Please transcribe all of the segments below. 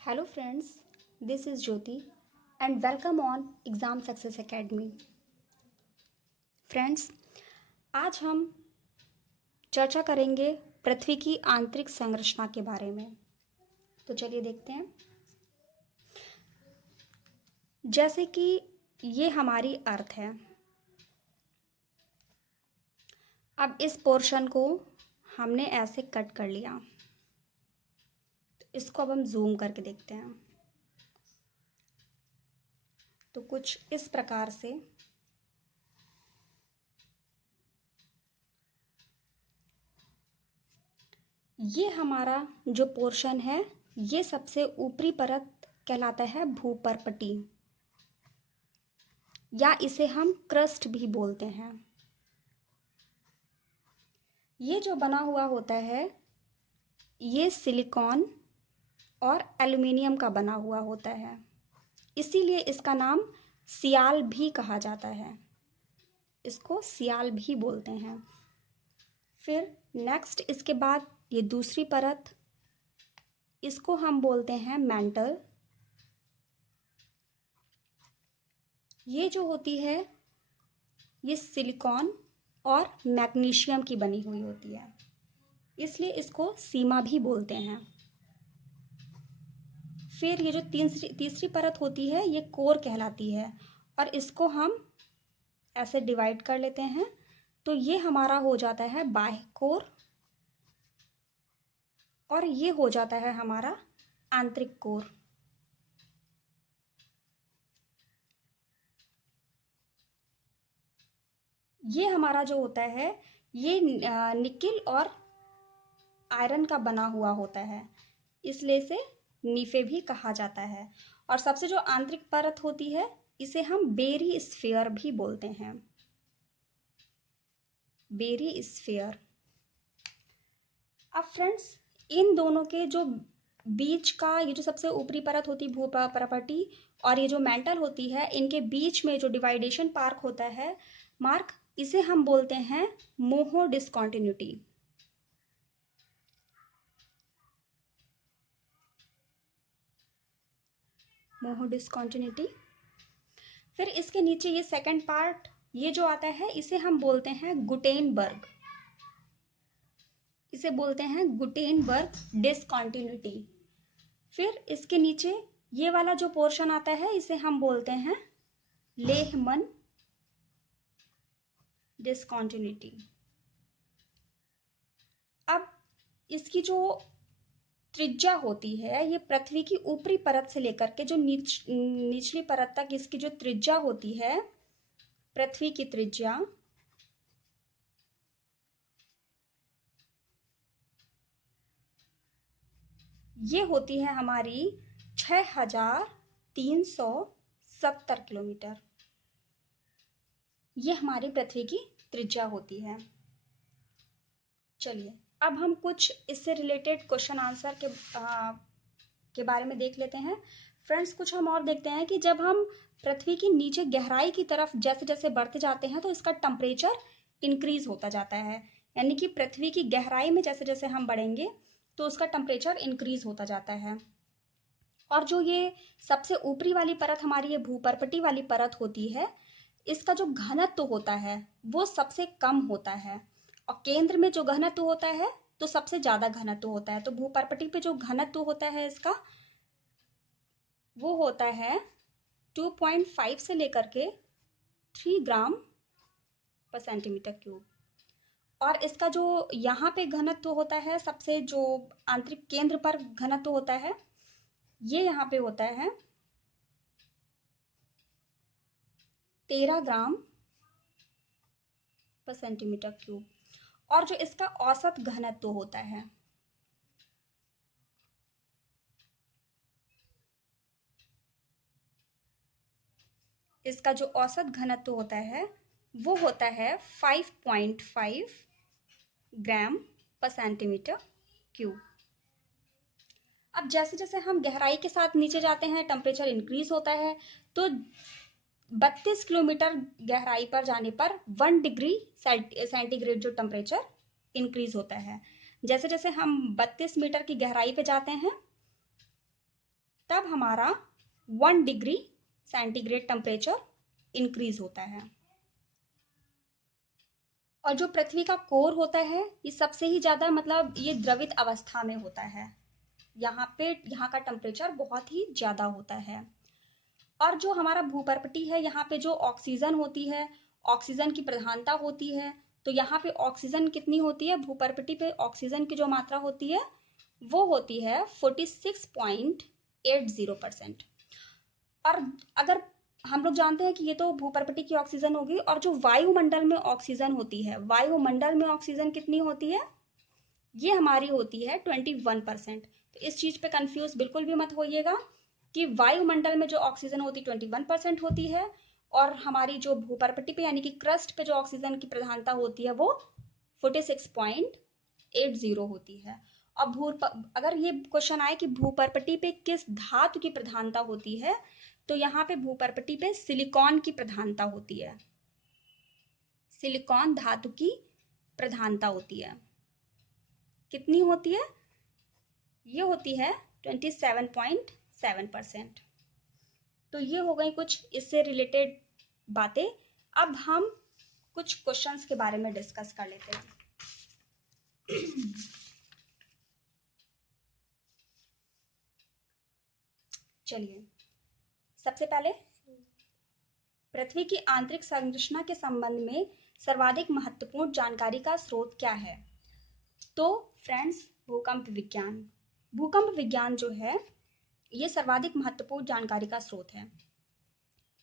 Hello friends, this is Jyoti and welcome on Exam Success Academy. Friends, आज हम चर्चा करेंगे पृथ्वी की आंतरिक संरचना के बारे में। तो चलिए देखते हैं। जैसे कि ये हमारी अर्थ है। अब इस पोर्शन को हमने ऐसे कट कर लिया। तो इसको अब हम जूम करके देखते हैं। तो कुछ इस प्रकार से ये हमारा जो पोर्शन है ये सबसे ऊपरी परत कहलाता है भूपर्पटी, या इसे हम क्रस्ट भी बोलते हैं। ये जो बना हुआ होता है ये सिलिकॉन और एल्युमिनियम का बना हुआ होता है, इसीलिए इसका नाम सियाल भी कहा जाता है। इसको सियाल भी बोलते हैं। फिर नेक्स्ट इसके बाद ये दूसरी परत, इसको हम बोलते हैं मेंटल। ये जो होती है ये सिलिकॉन और मैग्नीशियम की बनी हुई होती है, इसलिए इसको सीमा भी बोलते हैं। फिर ये जो तीसरी परत होती है ये कोर कहलाती है, और इसको हम ऐसे डिवाइड कर लेते हैं तो ये हमारा हो जाता है बाह्य कोर, और ये हो जाता है हमारा आंतरिक कोर। ये हमारा जो होता है ये निकिल और आयरन का बना हुआ होता है, इसलिए इसे नीफे भी कहा जाता है। और सबसे जो आंतरिक परत होती है इसे हम बेरी स्फीयर भी बोलते हैं। Barysphere. अब फ्रेंड्स, इन दोनों के जो बीच का ये जो सबसे ऊपरी परत होती है भूपर्पटी, और ये जो मेंटल होती है, इनके बीच में जो डिवाइडेशन पार्क होता है मार्क, इसे हम बोलते हैं मोहो डिस्कॉन्टिन्यूटी। मोहो डिस्कॉन्टिन्यूटी। फिर इसके नीचे ये सेकंड पार्ट ये जो आता है इसे हम बोलते हैं गुटेनबर्ग। इसे बोलते हैं गुटेनबर्ग डिसकॉन्टिन्यूटी। फिर इसके नीचे ये वाला जो पोर्शन आता है इसे हम बोलते हैं लेहमन डिसकॉन्टिन्यूटी। अब इसकी जो त्रिज्या होती है ये पृथ्वी की ऊपरी परत से लेकर के जो निचली परत तक इसकी जो त्रिज्या होती है, पृथ्वी की त्रिज्या, ये होती है हमारी 6370 किलोमीटर। ये हमारी पृथ्वी की त्रिज्या होती है। चलिए अब हम कुछ इससे रिलेटेड क्वेश्चन आंसर के बारे में देख लेते हैं। फ्रेंड्स, कुछ हम और देखते हैं कि जब हम पृथ्वी की नीचे गहराई की तरफ जैसे जैसे बढ़ते जाते हैं तो इसका टेम्परेचर इंक्रीज होता जाता है। यानी कि पृथ्वी की गहराई में जैसे जैसे हम बढ़ेंगे तो उसका टेम्परेचर इंक्रीज होता जाता है। और जो ये सबसे ऊपरी वाली परत हमारी ये भूपर्पटी वाली परत होती है, इसका जो घनत्व होता है वो सबसे कम होता है, और केंद्र में जो घनत्व होता है तो सबसे ज्यादा घनत्व होता है। तो भूपर्पटी पे जो घनत्व होता है इसका वो होता है 2.5 से लेकर के 3 ग्राम पर सेंटीमीटर क्यूब। और इसका जो यहाँ पे घनत्व होता है, सबसे जो आंतरिक केंद्र पर घनत्व होता है, ये यहाँ पे होता है 13 ग्राम पर सेंटीमीटर क्यूब। और जो इसका औसत घनत्व होता है, इसका जो औसत घनत्व होता है वो होता है 5.5 ग्राम पर सेंटीमीटर क्यूब। अब जैसे जैसे हम गहराई के साथ नीचे जाते हैं टेम्परेचर इंक्रीज होता है, तो 32 किलोमीटर गहराई पर जाने पर 1 डिग्री सेंटीग्रेड जो टेम्परेचर इंक्रीज होता है। जैसे जैसे हम 32 मीटर की गहराई पे जाते हैं तब हमारा 1 डिग्री सेंटीग्रेड टेम्परेचर इंक्रीज होता है। और जो पृथ्वी का कोर होता है ये सबसे ही ज़्यादा मतलब ये द्रवित अवस्था में होता है। यहाँ का टेम्परेचर बहुत ही ज़्यादा होता है। और जो हमारा भूपर्पटी है यहाँ पे जो ऑक्सीजन होती है, ऑक्सीजन की प्रधानता होती है। तो यहाँ पे ऑक्सीजन कितनी होती है, भूपर्पटी पे ऑक्सीजन की जो मात्रा होती है वो होती है 46.80%। और अगर हम लोग जानते हैं कि ये तो भूपर्पटी की ऑक्सीजन होगी, और जो वायुमंडल में ऑक्सीजन होती है, वायुमंडल में ऑक्सीजन कितनी होती है, ये हमारी होती है 21%। तो इस चीज पे कंफ्यूज बिल्कुल भी मत होइएगा कि वायुमंडल में जो ऑक्सीजन होती है 21% होती है, और हमारी जो भूपर्पटी पे यानी कि क्रस्ट पे जो ऑक्सीजन की प्रधानता होती है वो 46.80 होती है। और अगर ये क्वेश्चन आए कि भूपर्पटी पे किस धातु की प्रधानता होती है, तो यहाँ पे भूपर्पटी पे सिलिकॉन की प्रधानता होती है। सिलिकॉन धातु की प्रधानता होती है। कितनी होती है, ये होती है 27.7%। तो ये हो गई कुछ इससे रिलेटेड बातें। अब हम कुछ क्वेश्चंस के बारे में डिस्कस कर लेते हैं। चलिए, सबसे पहले पृथ्वी की आंतरिक संरचना के संबंध में सर्वाधिक महत्वपूर्ण जानकारी का स्रोत क्या है? तो फ्रेंड्स, भूकंप विज्ञान। भूकंप विज्ञान जो है ये सर्वाधिक महत्वपूर्ण जानकारी का स्रोत है।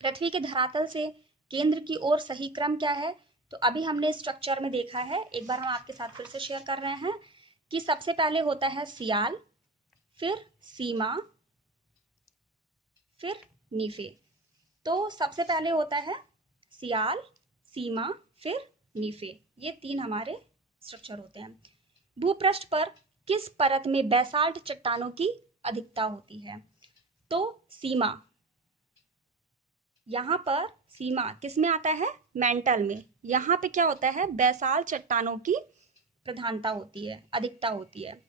पृथ्वी के धरातल से केंद्र की ओर सही क्रम क्या है? तो अभी हमने स्ट्रक्चर में देखा है, एक बार हम आपके साथ फिर से शेयर कर रहे हैं कि सबसे पहले होता है सियाल, फिर सीमा, फिर नीफे। तो सबसे पहले होता है सियाल, सीमा, फिर नीफे। ये 3 हमारे स्ट्रक्चर होते हैं। भूपृष्ठ पर किस परत में बैसाल्ट चट्टानों की अधिकता होती है? तो सीमा, यहाँ पर सीमा किस में आता है, मेंटल में। यहाँ पे क्या होता है, बैसाल्ट चट्टानों की प्रधानता होती है, अधिकता होती है।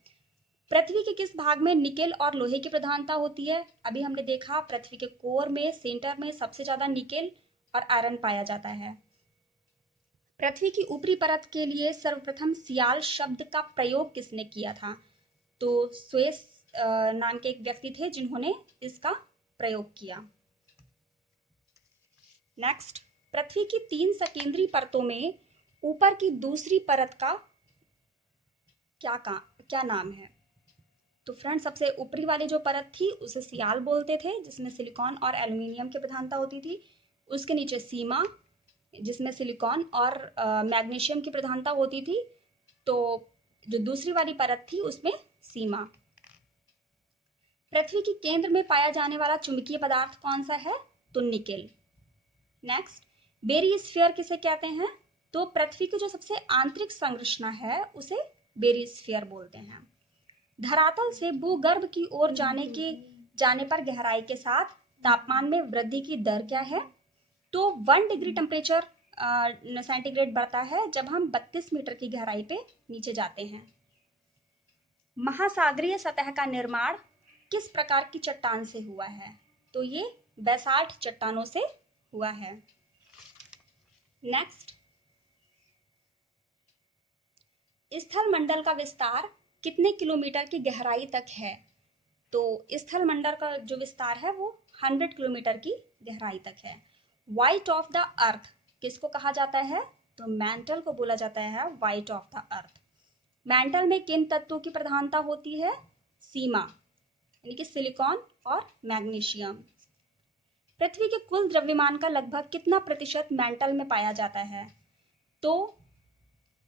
पृथ्वी के किस भाग में निकेल और लोहे की प्रधानता होती है? अभी हमने देखा पृथ्वी के कोर में, सेंटर में सबसे ज्यादा निकेल और आयरन पाया जाता है। पृथ्वी की ऊपरी परत के लिए सर्वप्रथम सियाल शब्द का प्रयोग किसने किया था? तो स्वेस नाम के एक व्यक्ति थे जिन्होंने इसका प्रयोग किया। नेक्स्ट, पृथ्वी की 3 सकेंद्री परतों में ऊपर की दूसरी परत का क्या नाम है? तो फ्रेंड, सबसे ऊपरी वाली जो परत थी उसे सियाल बोलते थे, जिसमें सिलिकॉन और एल्यूमिनियम की प्रधानता होती थी। उसके नीचे सीमा, जिसमें सिलिकॉन और मैग्नीशियम की प्रधानता होती थी। तो जो दूसरी वाली परत थी उसमें सीमा। पृथ्वी के केंद्र में पाया जाने वाला चुंबकीय पदार्थ कौन सा है? तो निकेल। नेक्स्ट, बेरिस्फीयर किसे कहते हैं? तो पृथ्वी की जो सबसे आंतरिक संरचना है उसे बेरिस्फीयर बोलते हैं। धरातल से भूगर्भ की ओर जाने पर गहराई के साथ तापमान में वृद्धि की दर क्या है? तो 1 डिग्री टेम्परेचर सेंटीग्रेड बढ़ता है जब हम 32 मीटर की गहराई पे नीचे जाते हैं। महासागरीय सतह का निर्माण किस प्रकार की चट्टान से हुआ है? तो ये बैसाल्ट चट्टानों से हुआ है। नेक्स्ट, स्थल मंडल का विस्तार कितने किलोमीटर की गहराई तक है? तो स्थल मंडल का जो विस्तार है वो 100 किलोमीटर की गहराई तक है। वाइट ऑफ द अर्थ किसको कहा जाता है? तो मैंटल को बोला जाता है weight of the earth. Mantle में किन तत्वों की प्रधानता होती है? सीमा, यानी कि सिलिकॉन और मैग्नीशियम। पृथ्वी के कुल द्रव्यमान का लगभग कितना प्रतिशत मैंटल में पाया जाता है? तो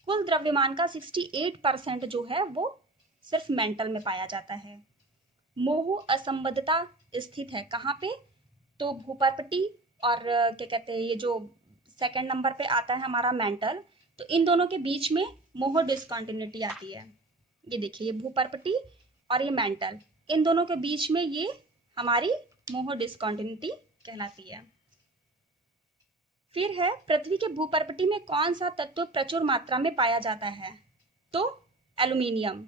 कुल द्रव्यमान का 68% जो है वो सिर्फ मेंटल में पाया जाता है। मोह असंबद्धता स्थित है कहाँ पे? तो भूपर्पटी और क्या कहते हैं, ये जो सेकंड नंबर पे आता है हमारा मेंटल, तो इन दोनों के बीच में मोह डिसकंटिन्यूटी आती है। ये देखिए, ये भूपर्पटी और ये मेंटल, इन दोनों के बीच में ये हमारी मोह डिसकंटिन्यूटी कहलाती है। फिर है, पृथ्वी के भूपर्पटी में कौन सा तत्व प्रचुर मात्रा में पाया जाता है? तो एल्यूमिनियम।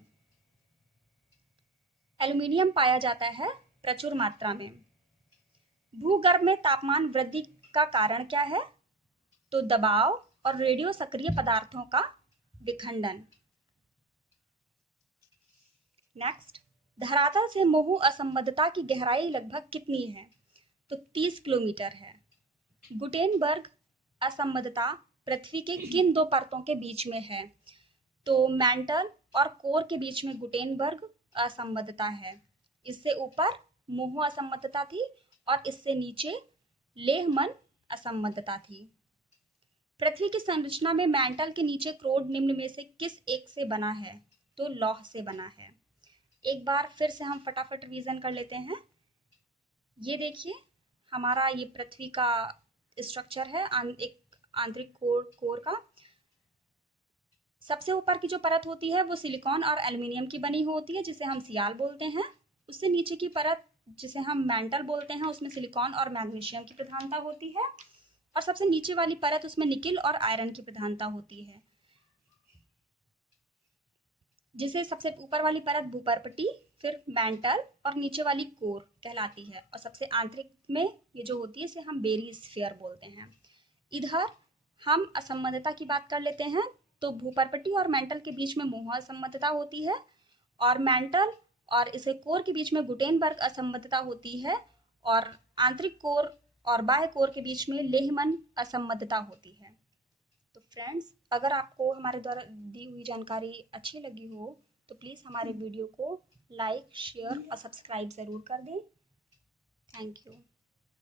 एल्यूमिनियम पाया जाता है प्रचुर मात्रा में। भूगर्भ में तापमान वृद्धि का कारण क्या है? तो दबाव और रेडियो सक्रिय पदार्थों का विखंडन। नेक्स्ट, धरातल से मोहु असंबद्धता की गहराई लगभग कितनी है? तो 30 किलोमीटर है। गुटेनबर्ग असंबद्धता पृथ्वी के किन दो परतों के बीच में है? तो मैंटल और कोर के बीच में गुटेनबर्ग असंबद्धता है। इससे ऊपर मोहु असंबद्धता थी और इससे नीचे लेहमन असंबद्धता थी। पृथ्वी की संरचना में मैंटल के नीचे क्रोड निम्न में से किस एक से बना है? तो लौह से बना है। एक बार फिर से हम फटाफट रिवीजन कर लेते हैं। ये देखिए, हमारा ये पृथ्वी का स्ट्रक्चर है, एक आंतरिक कोर का। सबसे ऊपर की जो परत होती है वो सिलिकॉन और एल्युमिनियम की बनी होती है, जिसे हम सियाल बोलते हैं। उससे नीचे की परत जिसे हम मैंटल बोलते हैं, उसमें सिलिकॉन और मैग्नीशियम की प्रधानता होती है। और सबसे नीचे वाली परत, उसमें निकिल और आयरन की प्रधानता होती है। जिसे सबसे ऊपर वाली परत भूपर्पटी, फिर मैंटल और नीचे वाली कोर कहलाती है। और सबसे आंतरिक में ये जो होती है इसे हम बेरिस्फीयर बोलते हैं। इधर हम असंबद्धता की बात कर लेते हैं। तो भूपर्पटी और मैंटल के बीच में मोह असंबद्धता होती है, और मैंटल और इसे कोर के बीच में गुटेनबर्ग असंबद्धता होती है, और आंतरिक कोर और बाह्य कोर के बीच में लेहमन असंबद्धता होती है। तो फ्रेंड्स, अगर आपको हमारे द्वारा दी हुई जानकारी अच्छी लगी हो तो प्लीज़ हमारे वीडियो को लाइक, शेयर और सब्सक्राइब ज़रूर कर दें। Thank you.